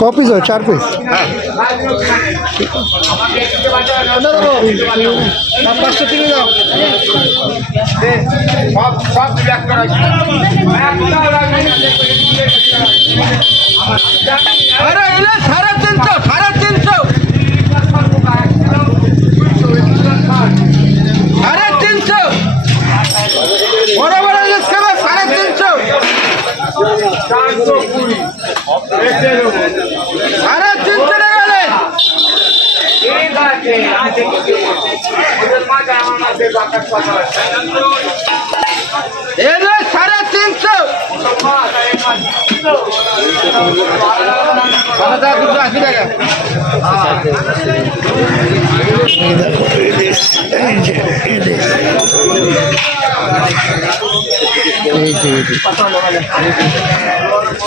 ক পিস হয়? 4 পিস। আরে এলে 350 350 350 বড় বড় ইলিশ খাবে 350 350 টাকা গেলে এলে 350 280 টাকা। এই যে